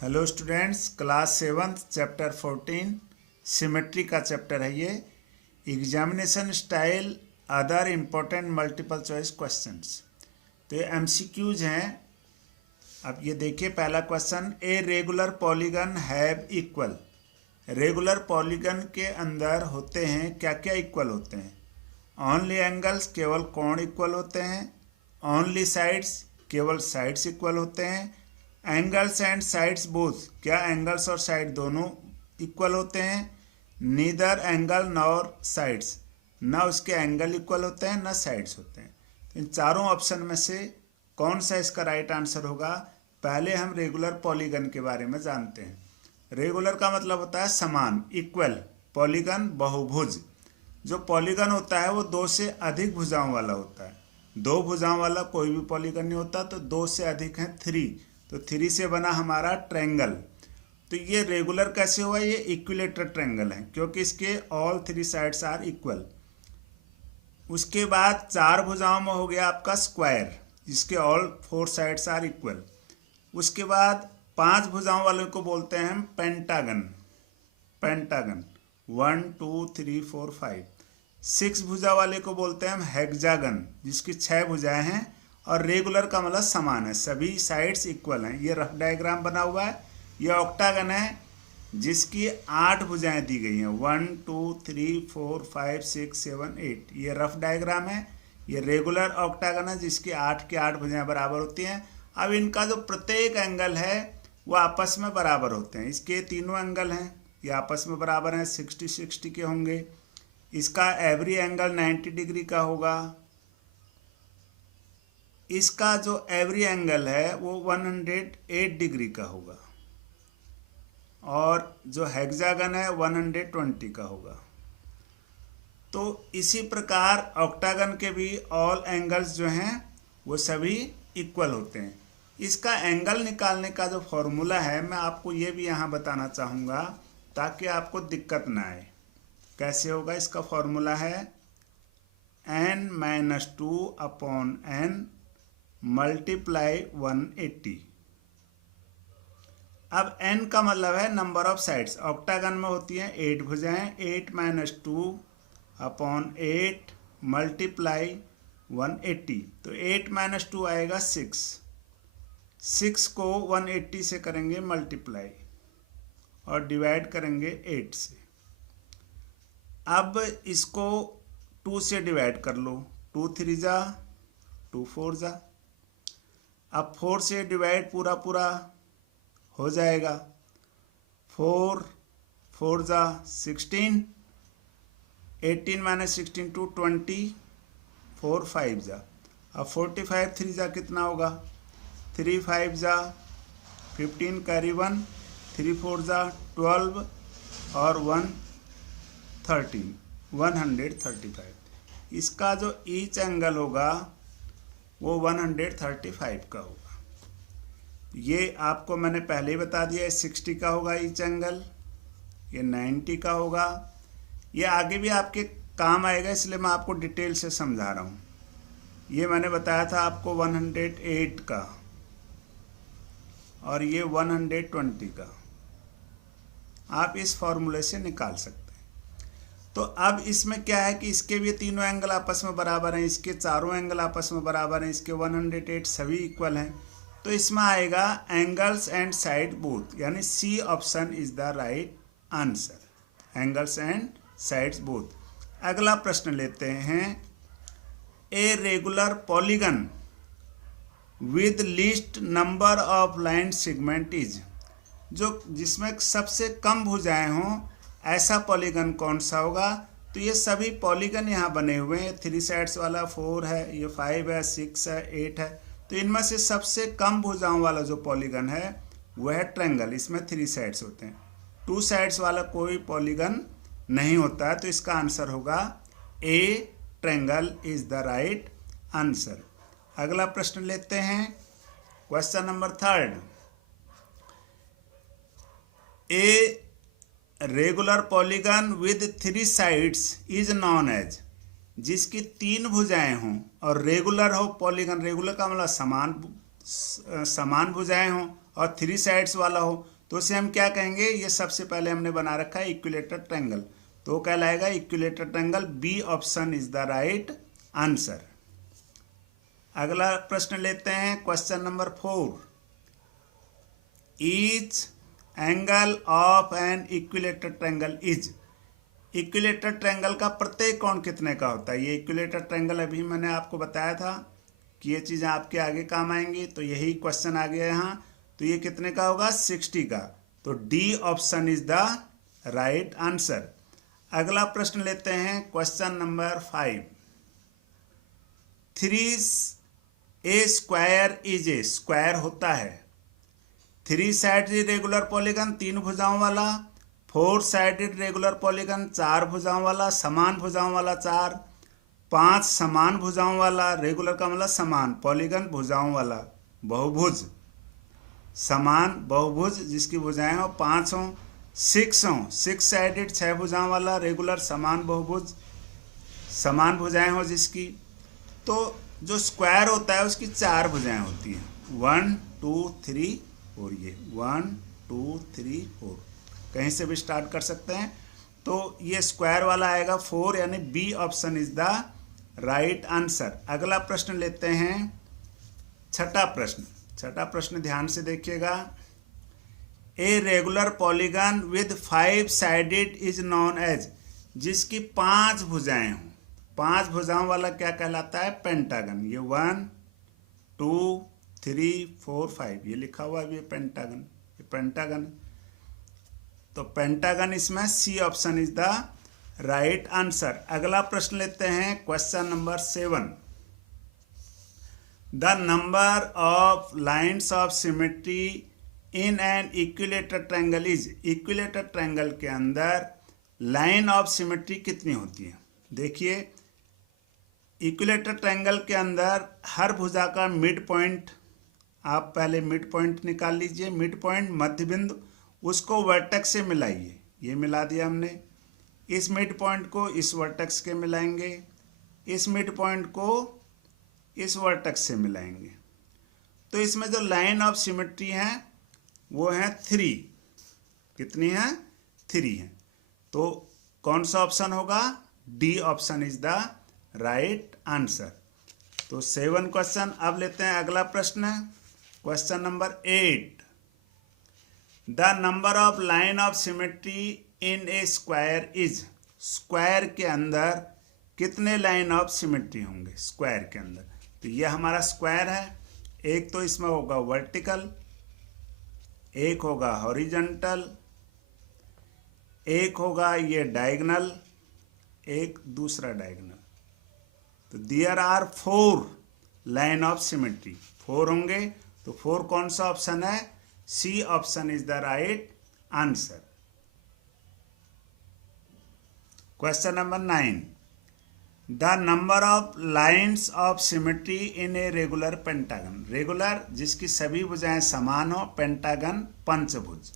Hello students, class 7 chapter 14 symmetry का chapter है ये। Examination style other important multiple choice questions. तो ये एमसीक्यूज हैं। अब ये देखिए, पहला question, A regular polygon have equal. Regular polygon के अंदर होते हैं क्या क्या इक्वल होते हैं? ओनली एंगल्स, केवल कोण इक्वल होते हैं। ओनली साइड्स, केवल साइड्स इक्वल होते हैं। एंगल्स एंड साइड्स बोथ, क्या एंगल्स और साइड दोनों इक्वल होते हैं। नीदर एंगल नॉर साइड्स, ना उसके एंगल इक्वल होते हैं ना साइड्स होते हैं। इन चारों ऑप्शन में से कौन सा इसका राइट आंसर होगा? पहले हम रेगुलर पॉलीगन के बारे में जानते हैं। रेगुलर का मतलब होता है समान, इक्वल। पॉलीगन बहुभुज। जो पॉलीगन होता है वो दो से अधिक भुजाओं वाला होता है। दो भुजाओं वाला कोई भी पॉलीगन नहीं होता, तो दो से अधिक है थ्री, तो थ्री से बना हमारा ट्रायंगल। तो ये रेगुलर कैसे हुआ? ये इक्विलेटरल ट्रायंगल है क्योंकि इसके all three sides are equal. उसके बाद चार भुजाओं में हो गया आपका स्क्वायर, जिसके all four sides are equal. उसके बाद पांच भुजाओं वाले को बोलते हैं हम पेंटागन। पेंटागन 1 2 3 4 5। सिक्स भुजा वाले को बोलते हैं हम हेक्सागन, जिसकी छह भुजाएं हैं। और रेगुलर का मतलब समान है, सभी साइड्स इक्वल हैं। ये रफ डायग्राम बना हुआ है। ये ऑक्टागन है जिसकी 8 भुजाएं दी गई हैं, 1 2 3 4 5 6 7 8। ये रफ डायग्राम है। ये रेगुलर ऑक्टागन है जिसकी 8 की 8 भुजाएं बराबर होती हैं। अब इनका जो प्रत्येक एंगल है वो आपस में बराबर होते हैं। इसके तीनों एंगल हैं, ये आपस में बराबर हैं, 60-60 के होंगे। इसका एवरी एंगल 90 डिग्री का होगा। इसका जो एवरी एंगल है वो 108 डिग्री का होगा। और जो हेक्सागन है 120 का होगा। तो इसी प्रकार ऑक्टागन के भी ऑल एंगल्स जो हैं वो सभी इक्वल होते हैं। इसका एंगल निकालने का जो फॉर्मूला है मैं आपको ये भी यहाँ बताना चाहूँगा ताकि आपको दिक्कत ना आए। कैसे होगा? इसका फॉर्मूला है n-2/n मल्टीप्लाई 180। अब n का मतलब है नंबर ऑफ साइड्स। ऑक्टागन में होती हैं 8 भुजाएं, 8-2/8 मल्टीप्लाई 180। तो 8-2 आएगा 6। 6 को 180 से करेंगे मल्टीप्लाई और डिवाइड करेंगे 8 से। अब इसको 2 से डिवाइड कर लो, 2 3 जा 2 4 जा। अब 4 से डिवाइड पूरा पूरा हो जाएगा, 4 4 जा 16, 18-16 2 20, 4 5 जा। अब 45 3 जा कितना होगा? 3 5 जा 15 कैरी 1, 3 4 जा 12 और 1 13, 135। इसका जो ईच एंगल होगा वो 135 का होगा। ये आपको मैंने पहले ही बता दिया है, 60 का होगा ईच एंगल, ये 90 का होगा। ये आगे भी आपके काम आएगा इसलिए मैं आपको डिटेल से समझा रहा हूँ। ये मैंने बताया था आपको 108 का और ये 120 का। आप इस फॉर्मूले से निकाल सकते हैं। तो अब इसमें क्या है कि इसके भी तीनों एंगल आपस में बराबर हैं, इसके चारों एंगल आपस में बराबर हैं, इसके 108 सभी इक्वल हैं। तो इसमें आएगा एंगल्स एंड साइड बोथ, यानी C option is the right answer, angles and sides both. अगला प्रश्न लेते हैं, a regular polygon with least number of line segment is. जो जिसमें सबसे कम भुजाएं हों ऐसा पॉलीगन कौन सा होगा? तो ये सभी पॉलीगन यहाँ बने हुए हैं। 3 साइड्स वाला 4 है, ये 5 है, 6 है, 8 है। तो इनमें से सबसे कम भुजाओं वाला जो पॉलीगन है वह है ट्रायंगल। इसमें 3 साइड्स होते हैं। 2 साइड्स वाला कोई पॉलीगन नहीं होता है। तो इसका आंसर होगा A, triangle is the right answer. अगला प्रश्न लेते हैं, question number 3। A regular polygon with 3 sides is known as. जिसकी 3 भुजाएं हों और रेगुलर हो पॉलीगन, रेगुलर का मतलब समान भुजाएं हों और 3 साइड्स वाला हो तो उसे हम क्या कहेंगे, ये सबसे पहले हमने बना रखा है इक्विलेटर ट्रायंगल, तो कहलाएगा equilateral triangle. B option is the right answer. अगला प्रश्न लेते हैं, question number 4। Each angle of an equilateral triangle is. Equilateral triangle का प्रत्येक कोण कितने का होता है? ये इक्विलेटर ट्रायंगल अभी मैंने आपको बताया था कि ये चीज़ें आपके आगे काम आएंगी, तो यही क्वेश्चन आ गया यहाँ। तो ये कितने का होगा? 60 का। तो D option is the right answer. अगला प्रश्न लेते हैं, question number 5। 3 A square is a. Square होता है 3 साइडेड रेगुलर पॉलीगन, 3 भुजाओं वाला, 4 साइडेड रेगुलर पॉलीगन, 4 भुजाओं वाला, समान भुजाओं वाला 4, 5 समान भुजाओं वाला, रेगुलर का मतलब समान, पॉलीगन भुजाओं वाला, बहुभुज, समान बहुभुज जिसकी भुजाएं हो 5 हों, 6 हों, 6 साइडेड 6 भुजाओं वाला, रेगुलर समान बहुभुज, समान भुजाएं हो जिसकी। तो जो स्क्वायर होता है उसकी 4 भुजाएं होती हैं, 1 2 3 4। ये 1 2 3 4 कहीं से भी स्टार्ट कर सकते हैं। तो ये स्क्वायर वाला आएगा 4, यानी B option is the right answer. अगला प्रश्न लेते हैं, छठा प्रश्न। छठा प्रश्न ध्यान से देखिएगा। A regular polygon with 5 sided is known as. जिसकी 5 भुजाएं हों, 5 भुजाओं वाला क्या कहलाता है? पेंटागन। ये 1 2 3 4 5 ये लिखा हुआ है, ये पेंटागन, ये पेंटागन। तो पेंटागन इसमें C option is the right answer. अगला प्रश्न लेते हैं, question number 7। The number of lines of symmetry in an equilateral triangle is. Equilateral triangle के अंदर लाइन ऑफ सिमेट्री कितनी होती है? देखिए, इक्विलेटर ट्रायंगल के अंदर हर भुजा का मिड पॉइंट, आप पहले मिड पॉइंट निकाल लीजिए, मिड पॉइंट मध्य बिंदु, उसको वर्टेक्स से मिलाइए। ये मिला दिया हमने। इस मिड पॉइंट को इस वर्टेक्स के मिलाएंगे, इस मिड पॉइंट को इस वर्टेक्स से मिलाएंगे। तो इसमें जो लाइन ऑफ सिमेट्री है वो है 3। कितनी है? 3 है। तो कौन सा ऑप्शन होगा? D option is the right answer. तो 7 क्वेश्चन। अब लेते हैं अगला प्रश्न, question number 8। The number of line of symmetry in A square is. Square के अंदर कितने लाइन ऑफ सिमेट्री होंगे? स्क्वायर के अंदर, तो ये हमारा स्क्वायर है। एक तो इसमें होगा वर्टिकल, एक होगा हॉरिजॉन्टल, एक होगा ये डायगोनल, एक दूसरा डायगोनल। तो there are 4 line of symmetry, 4 होंगे। तो 4 कौन सा ऑप्शन है? C option is the right answer. Question number 9। The number of lines of symmetry in a regular pentagon. Regular जिसकी सभी भुजाएं समान हो, पेंटागन पंचभुज।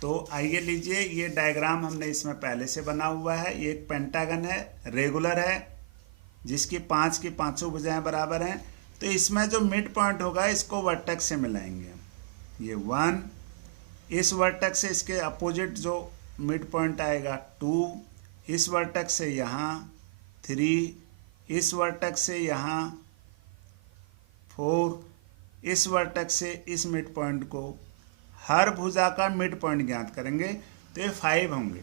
तो आइए लीजिए, ये डायग्राम हमने इसमें पहले से बना हुआ है। ये एक पेंटागन है, रेगुलर है, जिसकी 5 की 5 भुजाएं बराबर हैं। तो इसमें जो मिड पॉइंट होगा इसको वर्टेक्स से मिलाएंगे। ये 1, इस वर्टेक्स से इसके अपोजिट जो मिड पॉइंट आएगा 2, इस वर्टेक्स से यहाँ 3, इस वर्टेक्स से यहाँ 4, इस वर्टेक्स से इस मिड पॉइंट को, हर भुजा का मिड पॉइंट ज्ञात करेंगे। तो ये 5 होंगे।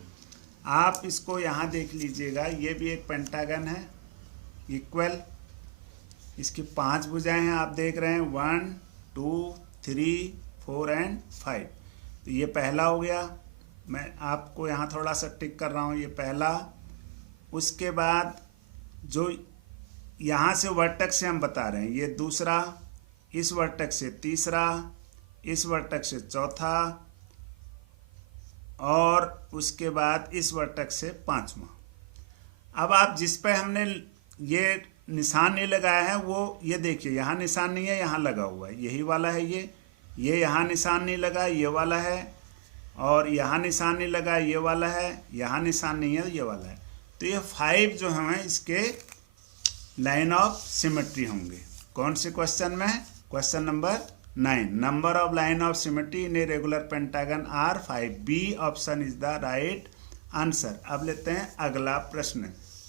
आप इसको यहाँ देख लीजिएगा, ये भी एक पेंटागन है इक्वल, इसकी 5 भुजाएं हैं, आप देख रहे हैं 1 2 3 4 एंड 5। तो ये पहला हो गया, मैं आपको यहाँ थोड़ा सा टिक कर रहा हूँ, ये पहला। उसके बाद जो यहाँ से वर्टेक्स से हम बता रहे हैं, ये दूसरा, इस वर्टेक्स से तीसरा, इस वर्टेक्स से चौथा, और उसके बाद इस वर्टेक्स से 5वां। अब आप जिस पे हमने ये निशान नहीं लगाया है वो ये देखिए, यहाँ निशान नहीं है, यहाँ लगा हुआ है, यही वाला है ये यहाँ निशान नहीं लगा, ये वाला है, और यहाँ निशान नहीं लगा, ये वाला है, यहाँ निशान नहीं है, ये वाला है। तो ये 5 जो हैं इसके लाइन ऑफ सिमेट्री होंगे। कौन से क्वेश्चन में? Question number 9. Number of line of symmetry in a regular pentagon are 5. B option is the right answer. अब लेते हैं अगला प्रश्न,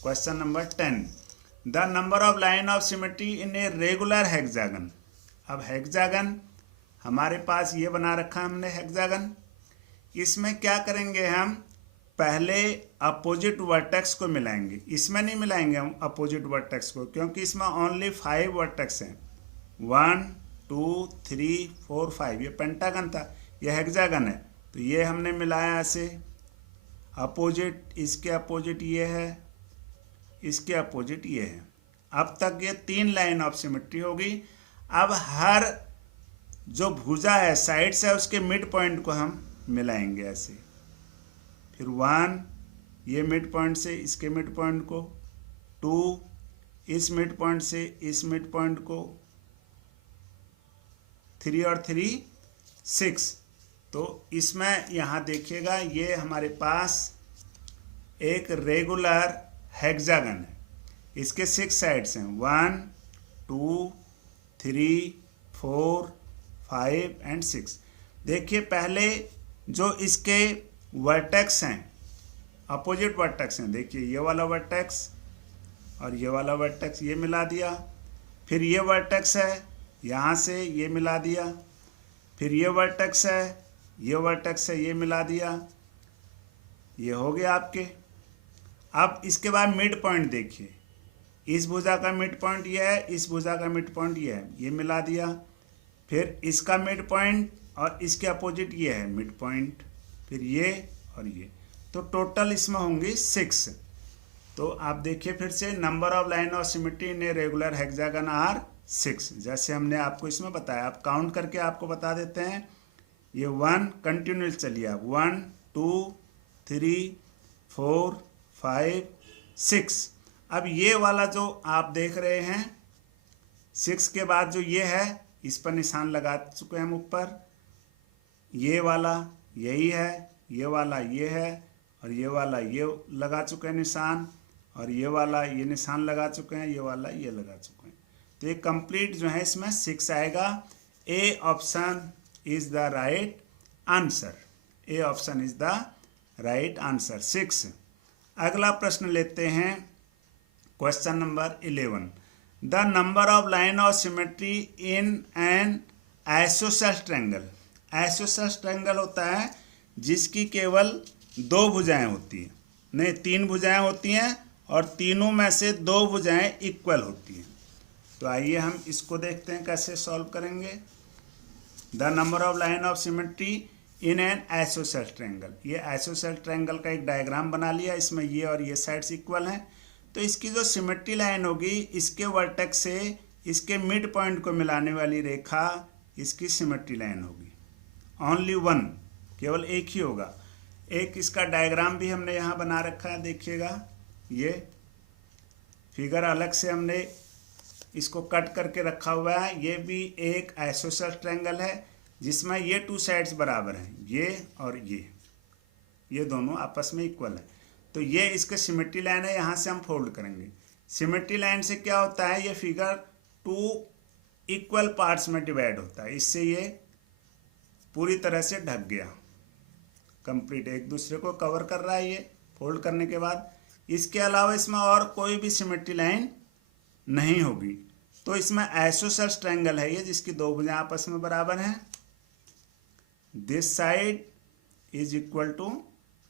question number 10. The number of line of symmetry in a regular hexagon. अब hexagon हमारे पास ये बना रखा हमने हेक्सागन. इसमें क्या करेंगे, हम पहले अपोजिट वर्टेक्स को मिलाएंगे. इसमें नहीं मिलाएंगे हम अपोजिट वर्टेक्स को, क्योंकि इसमें ओनली 5 वर्टेक्स हैं. 1 2 3 4 5. ये पेंटागन था, ये हेक्सागन है, तो ये हमने मिलाया ऐसे. अपोजिट, इसके अपोजिट ये है, इसके अपोजिट ये है. अब तक ये 3 लाइन ऑफ सिमेट्री होगी. अब हर जो भुजा है, साइड्स है, उसके मिड पॉइंट को हम मिलाएंगे ऐसे. फिर 1 ये मिड पॉइंट से इसके मिड पॉइंट को, 2 इस मिड पॉइंट से इस मिड पॉइंट को, 3 और 3 6. तो इसमें यहाँ देखिएगा, ये हमारे पास एक रेगुलर हेक्सागन है. इसके 6 साइड्स हैं, 1 2 3 4 5 एंड 6. देखिए पहले जो इसके वर्टेक्स हैं, अपोजिट वर्टेक्स हैं, देखिए ये वाला वर्टेक्स और ये वाला वर्टेक्स, ये मिला दिया. फिर ये वर्टेक्स है, यहाँ से ये मिला दिया. फिर ये वर्टेक्स है, ये वर्टेक्स है, ये मिला दिया. ये हो गया आपके. अब इसके बाद मिड पॉइंट देखिए, इस भुजा का मिड पॉइंट ये है, इस भुजा का मिड पॉइंट ये है, ये मिला दिया. फिर इसका मिड पॉइंट और इसके अपोजिट ये है मिड पॉइंट, फिर ये और ये. तो टोटल इसमें होंगी 6. तो आप देखिए फिर से, number of line of symmetry in a regular hexagon are 6. जैसे हमने आपको इसमें बताया, आप काउंट करके आपको बता देते हैं. ये 1 कंटिन्यूस चलिए आप, 1 2 3 4 5 6. अब ये वाला जो आप देख रहे हैं, 6 के बाद जो ये है, इस पर निशान लगा चुके हैं हम ऊपर. ये वाला यही है, ये वाला ये है, और ये वाला ये लगा चुके हैं निशान, और ये वाला ये निशान लगा चुके हैं, ये वाला ये लगा चुके हैं. तो ये कंप्लीट जो है इसमें 6 आएगा. ए option is the right answer. A option is the right answer, 6. अगला प्रश्न लेते हैं, question number 11. The number of line of symmetry in N isosceles triangle. Isosceles triangle होता है जिसकी केवल 2 भुजाएं होती हैं, नहीं 3 भुजाएं होती हैं, और तीनों में से 2 भुजाएं इक्वल होती हैं. तो आइए हम इसको देखते हैं कैसे सॉल्व करेंगे. The number of line of symmetry in N isosceles triangle. ये आइसोसेलेस ट्रायंगल का एक डायग्राम बना लिया. इसमें ये और ये साइड्स इक्वल हैं. तो इसकी जो सिमेट्री लाइन होगी, इसके वर्टेक्स से इसके मिड पॉइंट को मिलाने वाली रेखा इसकी सिमेट्री लाइन होगी. ओनली 1, केवल एक ही होगा. एक इसका डायग्राम भी हमने यहाँ बना रखा है, देखिएगा. ये फिगर अलग से हमने इसको कट करके रखा हुआ है. ये भी एक आइसोसेलेस ट्रायंगल है जिसमें ये 2 साइड्स बराबर हैं, ये और ये दोनों आपस में इक्वल है. तो ये इसके सिमेट्री लाइन है, यहाँ से हम फोल्ड करेंगे. सिमेट्री लाइन से क्या होता है, ये फिगर 2 इक्वल पार्ट्स में डिवाइड होता है. इससे ये पूरी तरह से ढक गया, कंप्लीट एक दूसरे को कवर कर रहा है ये फोल्ड करने के बाद. इसके अलावा इसमें और कोई भी सिमेट्री लाइन नहीं होगी. तो इसमें आइसोसेलेस ट्रायंगल है ये, जिसकी 2 भुजाएं आपस में बराबर हैं. This side is equal to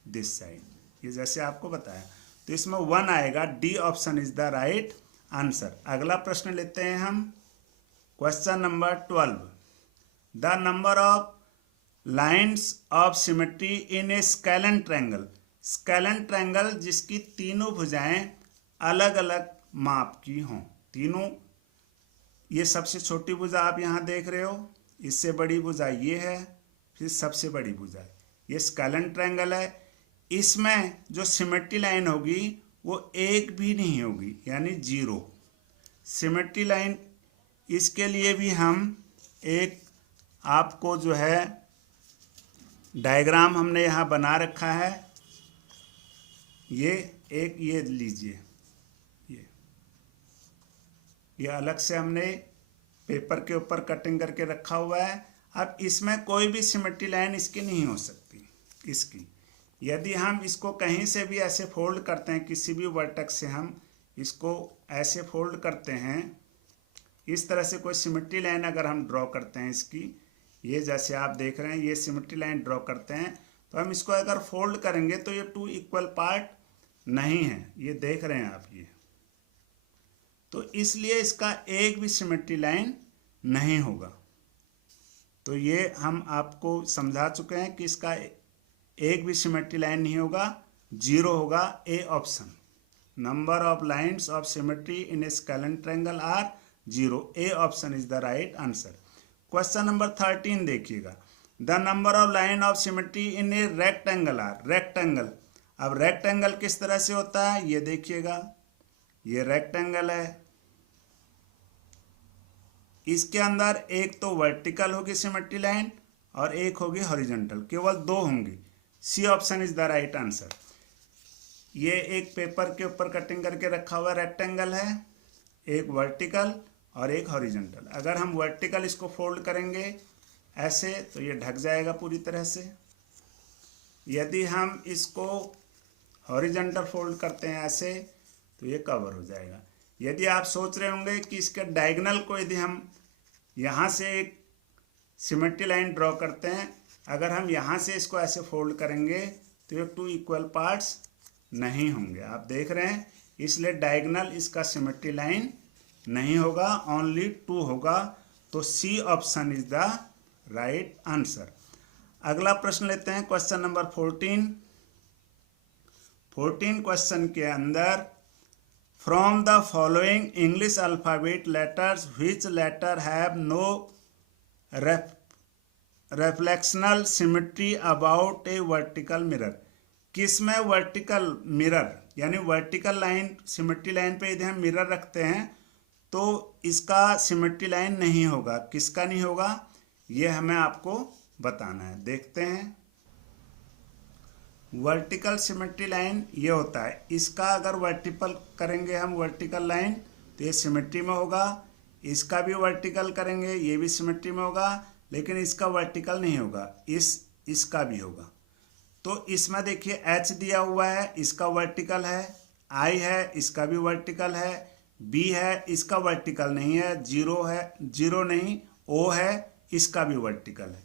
this side, ये जैसे आपको बताया. तो इसमें 1 आएगा. D option is the right answer. अगला प्रश्न लेते हैं हम, question number 12. The number of lines of symmetry in a scalene triangle. Scalene triangle जिसकी तीनों भुजाएं अलग अलग माप की हों. तीनों, ये सबसे छोटी भुजा आप यहाँ देख रहे हो, इससे बड़ी भुजा ये है, फिर सबसे बड़ी भुजा, ये स्केलन ट्रायंगल है. इसमें जो सिमेट्री लाइन होगी वो एक भी नहीं होगी, यानी 0 सिमेट्री लाइन. इसके लिए भी हम एक आपको जो है डायग्राम हमने यहाँ बना रखा है. ये लीजिए, ये अलग से हमने पेपर के ऊपर कटिंग करके रखा हुआ है। अब इसमें कोई भी सिमेट्री लाइन इसकी नहीं हो सकती। इसकी यदि हम इसको कहीं से भी ऐसे फोल्ड करते हैं, किसी भी वर्टेक्स से हम इसको ऐसे फोल्ड करते हैं, इस तरह से कोई सिमेट्री लाइन अगर हम ड्रॉ करते हैं इसकी, ये जैसे आप देख रहे हैं ये सिमेट्री लाइन ड्रॉ करते हैं, तो हम इसको अगर फोल्ड करेंगे तो ये टू इक्वल पार्ट नहीं है, ये देख रहे हैं आप ये। तो इसलिए इसका एक भी सिमेट्री लाइन नहीं होगा। तो ये हम आपको समझा चुके हैं कि इसका एक भी सिमेट्री लाइन नहीं होगा, जीरो होगा। A option, number of lines of symmetry in a scalene triangle are zero. A option is the right answer. Question number 13 देखिएगा, the number of line of symmetry in a rectangle are. Rectangle, अब rectangle किस तरह से होता है ये देखिएगा, ये रेक्टेंगल है, इसके अंदर एक तो वर्टिकल होगी सिमेट्री लाइन और एक होगी हॉरिजॉन्टल, केवल दो होंगी। C option is the right answer. ये एक पेपर के ऊपर कटिंग करके रखा हुआ रेक्टेंगल है, एक वर्टिकल और एक हॉरिजॉन्टल। अगर हम वर्टिकल इसको फोल्ड करेंगे ऐसे तो ये ढक जाएगा पूरी तरह से। यदि हम इसको हॉरिजॉन्टल फोल्ड करते हैं ऐसे तो ये कवर हो जाएगा। यदि आप सोच रहे होंगे कि इसके डायगोनल को यदि हम यहाँ से एक सिमेट्री लाइन ड्रॉ करते हैं, अगर हम यहाँ से इसको ऐसे फोल्ड करेंगे तो ये टू इक्वल पार्ट्स नहीं होंगे, आप देख रहे हैं। इसलिए डायगोनल इसका सिमेट्री लाइन नहीं होगा, ओनली टू होगा। तो C option is the right answer. अगला प्रश्न लेते हैं, क्वेश्चन नंबर 14। 14 क्वेश्चन के अंदर, from the following English alphabet letters which letter have no reflectional symmetry about a vertical mirror. किसमें वर्टिकल मिरर यानी वर्टिकल लाइन सिमेट्री लाइन पे यदि हम मिरर रखते हैं तो इसका सिमेट्री लाइन नहीं होगा। किसका नहीं होगा ये हमें आपको बताना है। देखते हैं, वर्टिकल सिमेट्री लाइन ये होता है, इसका अगर वर्टिकल करेंगे हम वर्टिकल लाइन तो ये सिमेट्री में होगा, इसका भी वर्टिकल करेंगे ये भी सिमेट्री में होगा, लेकिन इसका वर्टिकल नहीं होगा, इसका भी होगा। तो इसमें देखिए H दिया हुआ है, इसका वर्टिकल है, I है, इसका भी वर्टिकल है, B है, इसका वर्टिकल नहीं है, जीरो है, जीरो नहीं, O है, इसका भी वर्टिकल है।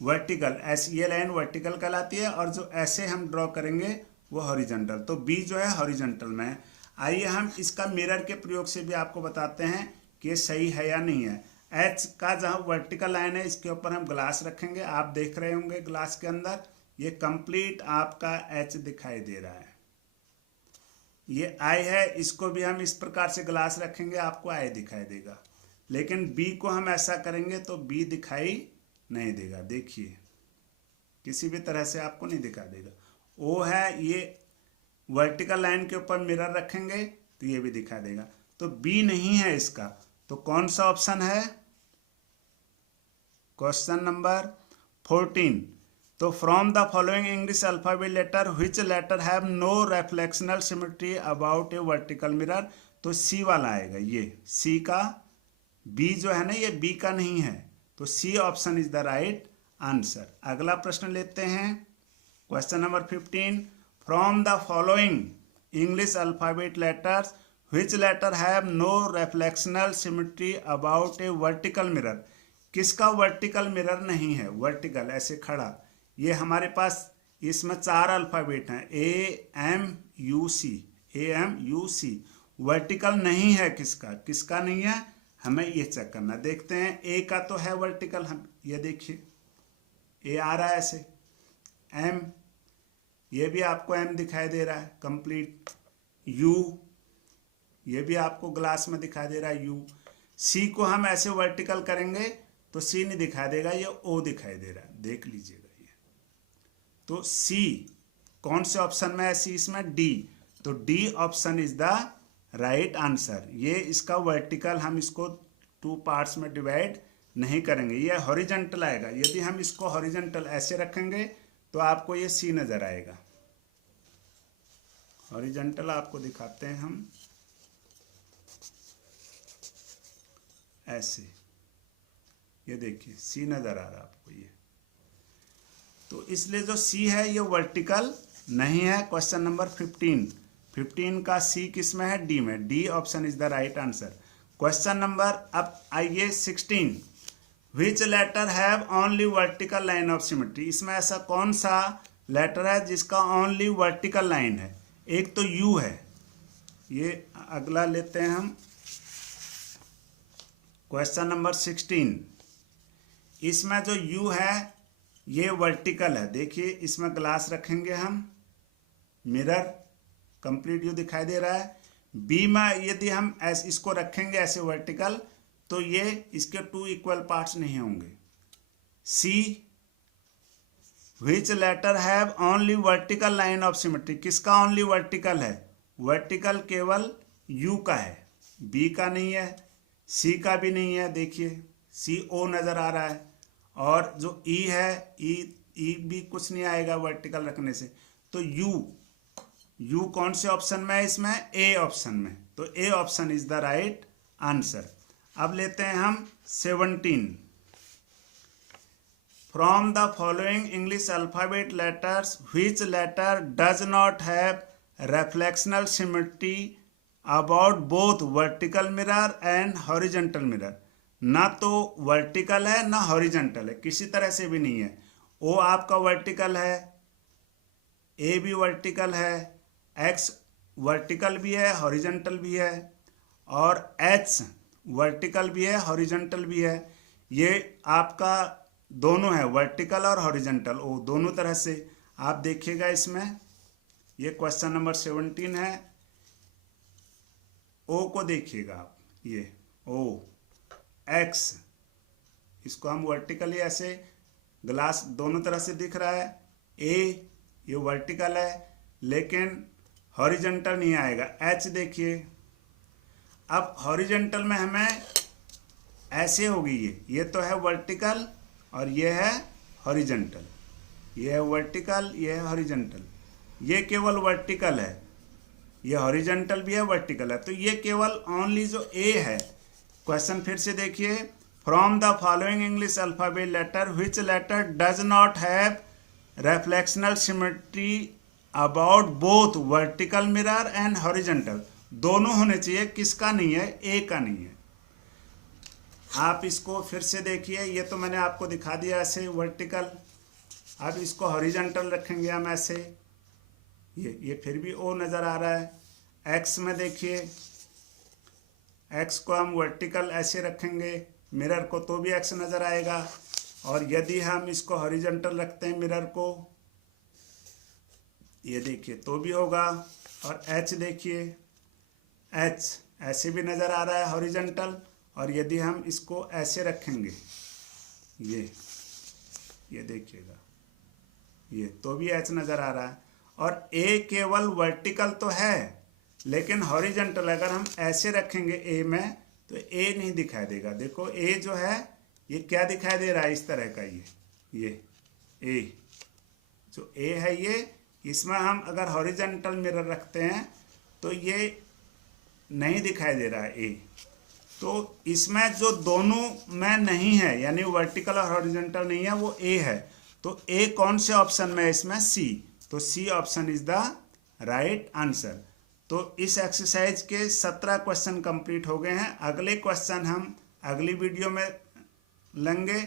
वर्टिकल ऐसे ये लाइन वर्टिकल कहलाती है और जो ऐसे हम ड्रॉ करेंगे वो हॉरिजॉन्टल। तो B जो है हॉरिजॉन्टल में है। आइए हम इसका मिरर के प्रयोग से भी आपको बताते हैं कि ये सही है या नहीं है। H का जहाँ वर्टिकल लाइन है इसके ऊपर हम ग्लास रखेंगे, आप देख रहे होंगे ग्लास के अंदर ये कंप्लीट आपका H दिखाई दे रहा है। ये I है, इसको भी हम इस प्रकार से ग्लास रखेंगे आपको I दिखाई देगा, लेकिन B को हम ऐसा करेंगे तो B दिखाई नहीं देगा। देखिए किसी भी तरह से आपको नहीं दिखा देगा। O है, ये वर्टिकल लाइन के ऊपर मिरर रखेंगे तो ये भी दिखा देगा। तो B नहीं है इसका, तो कौन सा ऑप्शन है? Question number 14। तो from the following English alphabet letter which letter have no reflectional symmetry about a vertical mirror, तो C वाला आएगा। ये C का, B जो है ना ये B का नहीं है, तो C option is the right answer. अगला प्रश्न लेते हैं, question number 15। From the following English alphabet letters which letter have no reflectional symmetry about a vertical mirror. किसका वर्टिकल मिरर नहीं है? वर्टिकल ऐसे खड़ा, ये हमारे पास इसमें 4 अल्फाबेट हैं, AMUC, AMUC। वर्टिकल नहीं है किसका, किसका नहीं है, हमें ये चेक करना। देखते हैं, A का तो है वर्टिकल, हम ये देखिए A आ रहा है ऐसे, M ये भी आपको M दिखाई दे रहा है कंप्लीट, U ये भी आपको ग्लास में दिखाई दे रहा है U। C को हम ऐसे वर्टिकल करेंगे तो C नहीं दिखाई देगा, ये O दिखाई दे रहा है, देख लीजिएगा ये। तो C कौन से ऑप्शन में है? C इसमें D, तो D option is the right answer. ये इसका वर्टिकल हम इसको 2 पार्ट्स में डिवाइड नहीं करेंगे, ये हॉरिजॉन्टल आएगा। यदि हम इसको हॉरिजॉन्टल ऐसे रखेंगे तो आपको ये C नजर आएगा। हॉरिजॉन्टल आपको दिखाते हैं हम ऐसे, ये देखिए सी नज़र आ रहा है आपको ये। तो इसलिए जो सी है ये वर्टिकल नहीं है। क्वेश्चन नंबर 15 का सी किस में है? डी में। D option is the right answer. Question number अब आइए 16, which letter have only vertical line of symmetry. इसमें ऐसा कौन सा लेटर है जिसका ओनली वर्टिकल लाइन है? एक तो यू है, ये अगला लेते हैं हम। क्वेश्चन नंबर 16, इसमें जो यू है ये वर्टिकल है। देखिए इसमें ग्लास रखेंगे हम, मिरर कंप्लीट यू दिखाई दे रहा है। बी में यदि हम ऐसे इसको रखेंगे ऐसे वर्टिकल, तो ये इसके 2 इक्वल पार्ट्स नहीं होंगे। C, which letter have only vertical line of symmetry. किसका ओनली वर्टिकल है? वर्टिकल केवल यू का है, बी का नहीं है, सी का भी नहीं है। देखिए सी ओ नज़र आ रहा है, और जो ई है ई भी कुछ नहीं आएगा वर्टिकल रखने से। तो यू कौन से ऑप्शन में है? इसमें ए ऑप्शन में। तो A option is the right answer. अब लेते हैं हम 17, from the following English alphabet letters which letter does not have reflectional symmetry about both vertical mirror and horizontal mirror. ना तो वर्टिकल है ना हॉरिजॉन्टल है, किसी तरह से भी नहीं है। ओ आपका वर्टिकल है, ए भी वर्टिकल है, एक्स वर्टिकल भी है हॉरिजॉन्टल भी है, और एच वर्टिकल भी है हॉरिजॉन्टल भी है। ये आपका दोनों है, वर्टिकल और हॉरिजॉन्टल, ओ दोनों तरह से। आप देखिएगा इसमें ये क्वेश्चन नंबर 17 है। ओ को देखिएगा आप, ये ओ एक्स, इसको हम वर्टिकली ऐसे ग्लास दोनों तरह से दिख रहा है। ए ये वर्टिकल है लेकिन हॉरिजॉन्टल नहीं आएगा। एच देखिए, अब हॉरिजॉन्टल में हमें ऐसे होगी, ये तो है वर्टिकल और ये है हॉरिजॉन्टल। ये है वर्टिकल, ये है हॉरिजॉन्टल। ये केवल वर्टिकल है, ये हॉरिजॉन्टल भी है वर्टिकल है। तो ये केवल ओनली जो ए है। क्वेश्चन फिर से देखिए, from the following English alphabet letter which letter does not have reflectional symmetry about both vertical mirror and horizontal. दोनों होने चाहिए, किसका नहीं है? ए का नहीं है। आप इसको फिर से देखिए, ये तो मैंने आपको दिखा दिया ऐसे वर्टिकल। अब इसको हॉरिजॉन्टल रखेंगे हम ऐसे, ये फिर भी ओ नज़र आ रहा है। एक्स में देखिए, एक्स को हम वर्टिकल ऐसे रखेंगे, मिरर को तो भी एक्स नज़र आएगा। और यदि हम इसको हॉरिजॉन्टल रखते हैं मिरर को, ये देखिए तो भी होगा। और एच देखिए, एच ऐसे भी नज़र आ रहा है हॉरिजॉन्टल। और यदि हम इसको ऐसे रखेंगे, ये देखिएगा, ये तो भी एच नज़र आ रहा है। और ए केवल वर्टिकल तो है लेकिन हॉरिजॉन्टल अगर हम ऐसे रखेंगे ए में तो ए नहीं दिखाई देगा। देखो ए जो है ये क्या दिखाई दे रहा है? इस तरह का ये ए जो ए है ये, इसमें हम अगर हॉरिजॉन्टल मिरर रखते हैं तो ये नहीं दिखाई दे रहा है ए। तो इसमें जो दोनों में नहीं है, यानी वर्टिकल और हॉरिजॉन्टल नहीं है, वो ए है। तो ए कौन से ऑप्शन में है इसमें? सी। तो C option is the right answer. तो इस एक्सरसाइज के 17 क्वेश्चन कंप्लीट हो गए हैं। अगले क्वेश्चन हम अगली वीडियो में लेंगे।